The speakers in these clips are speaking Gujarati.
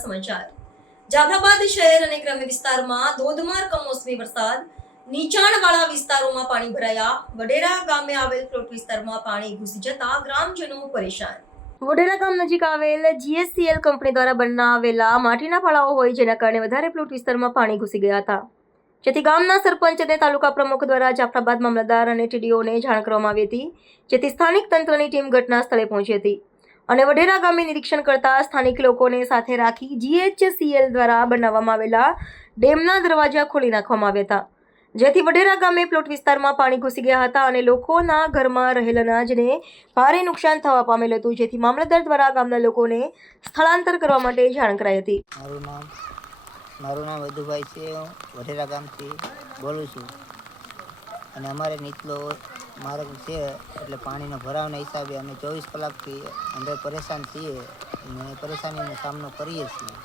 સમાચાર. જાફરાબાદ શહેર અને ગ્રામ્ય વિસ્તારમાં ધોધમાર કમોસમી વરસાદ. નીચાણવાળા વિસ્તારોમાં પાણી ભરાયા. વડેરા ગામે આવેલ પ્લોટ વિસ્તારમાં પાણી ઘૂસી જતા ગ્રામજનો પરેશાન. વડેરા ગામ નજીક આવેલ જીએસસીએલ કંપની દ્વારા બનાવેલા માટીના ફાળાઓ હોય જેના કારણે વધારે પ્લોટ વિસ્તારમાં પાણી ઘૂસી ગયા હતા. જેથી ગામના સરપંચ અને તાલુકા પ્રમુખ દ્વારા જાફરાબાદ મામલતદાર અને ટીડીઓને જાણ કરવામાં આવી હતી. જેથી સ્થાનિક તંત્રની ટીમ ઘટના સ્થળે પહોંચી હતી. અને વઢેરા ગામે નિરીક્ષણ કરતા સ્થાનિક લોકોને સાથે રાખી જીએચસીએલ દ્વારા બનાવવામાં આવેલા ડેમના દરવાજા ખોલી નાખવામાં આવ્યા હતા. જેથી વઢેરા ગામે પ્લોટ વિસ્તારમાં પાણી ઘૂસી ગયા હતા અને લોકોના ઘરમાં રહેલ અનાજને ભારે નુકસાન થવા પામેલ હતું, જેથી મામલતદાર દ્વારા ગામના લોકોને સ્થળાંતર કરવા માટે જાણ કરાઈ હતી. મારું નામ મારું નામ વધુભાઈ છે, હું વઢેરા ગામથી બોલું છું. અને અમારે નીચલો માર્ગ છે, એટલે પાણીનો ભરાવના હિસાબે અમે ચોવીસ કલાકથી અંદર પરેશાન છીએ. અને પરેશાનીનો સામનો કરીએ છીએ.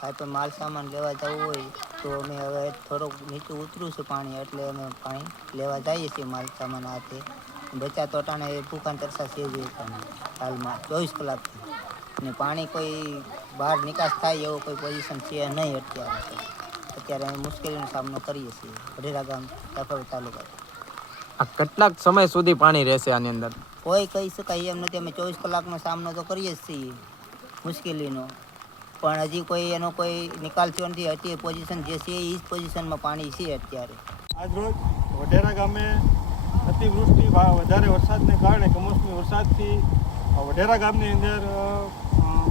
કાંઈ પણ માલ સામાન લેવા જવું હોય, તો અમે હવે થોડુંક નીચું ઉતર્યું છે પાણી, એટલે અમે પાણી લેવા જઈએ છીએ માલ સામાન હાથે. બચા તોટાને એ ભૂખાન તરસા છે જ હાલમાં, ચોવીસ કલાકથી. ને પાણી કોઈ બહાર નિકાસ થાય એવો કોઈ પોઝિશન છે નહીં અત્યારે. અત્યારે અમે મુશ્કેલીનો સામનો કરીએ છીએ. વઢેરા ગામ ચાફળ તાલુકા આ કેટલાક સમય સુધી પાણી રહેશે આની અંદર? કોઈ કહી શકાય એમ નથી. અમે ચોવીસ કલાકનો સામનો તો કરીએ જ છીએ મુશ્કેલીનો. પણ હજી કોઈ એનો કોઈ નિકાલ થયો નથી. હતી પોઝિશન જે છે એ જ પોઝિશનમાં પાણી છે અત્યારે. આજરોજ વઢેરા ગામે અતિવૃષ્ટિ વધારે વરસાદને કારણે કમોસમી વરસાદથી વઢેરા ગામની અંદર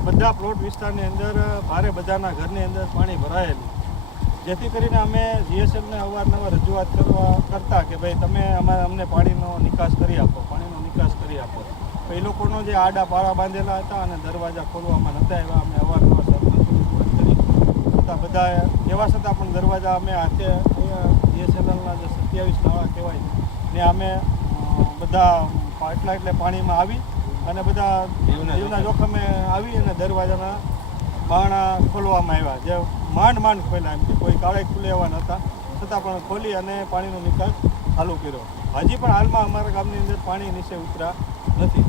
બધા પ્લોટ વિસ્તારની અંદર ભારે બધાના ઘરની અંદર પાણી ભરાયેલું. જેથી કરીને અમે જીએસએલને અવારનવાર રજૂઆત કરવા કરતા કે ભાઈ તમે અમારે અમને પાણીનો નિકાસ કરી આપો પાણીનો નિકાસ કરી આપો. તો એ લોકોનો જે આડા પાળા બાંધેલા હતા અને દરવાજા ખોલવામાં નહોતા એવા અમે અવારનવાર સરપંચ કરી. છતાં બધા એવા છતાં પણ દરવાજા અમે હાથે બીએસએનએલના જે સત્યાવીસ નાળા કહેવાય ને અમે બધા એટલા એટલે પાણીમાં આવી અને બધા જીવના જોખમે આવી અને દરવાજાના બારણા ખોલવામાં આવ્યા. જે માંડ માંડ ખોલ્યા એમ કે કોઈ કાળે ખુલે એવા નહોતા. છતાં પણ ખોલી અને પાણીનો નિકાલ ચાલુ કર્યો. હજી પણ હાલમાં અમારા ગામની અંદર પાણી નીચે ઉતરા નથી.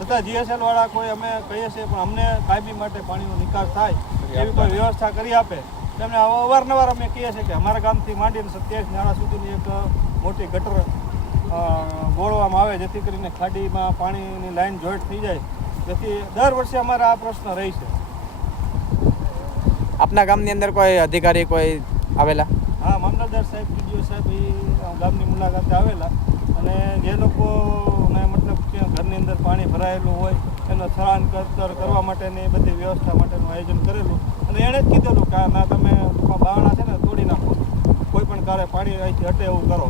છતાં જીએસએલ વાળા કોઈ અમે કહીએ છીએ પણ અમને કાયમી માટે પાણીનો નિકાલ થાય એવી કોઈ વ્યવસ્થા કરી આપે. તેમને અવારનવાર અમે કહીએ છીએ કે અમારા ગામથી માંડીને સત્યાવીસ નાળા સુધીની એક મોટી ગટર ગોળવામાં આવે જેથી કરીને ખાડીમાં પાણીની લાઈન જોઈન્ટ થઈ જાય. જેથી દર વર્ષે અમારા આ પ્રશ્ન રહી છે. આપના ગામની અંદર કોઈ અધિકારી કોઈ આવેલા? હા મામલતદાર સાહેબ ટીડીઓ સાહેબ એ ગામની મુલાકાતે આવેલા. અને જે લોકોને મતલબ કે ઘરની અંદર પાણી ભરાયેલું હોય એનો સ્થળાંતર કરવા માટેની બધી વ્યવસ્થા માટેનું આયોજન કરેલું. અને એણે જ કીધેલું કે ના તમે બાવણા છે ને તોડી નાખો. કોઈ પણ કારે પાણી અહીંથી હટે એવું કરો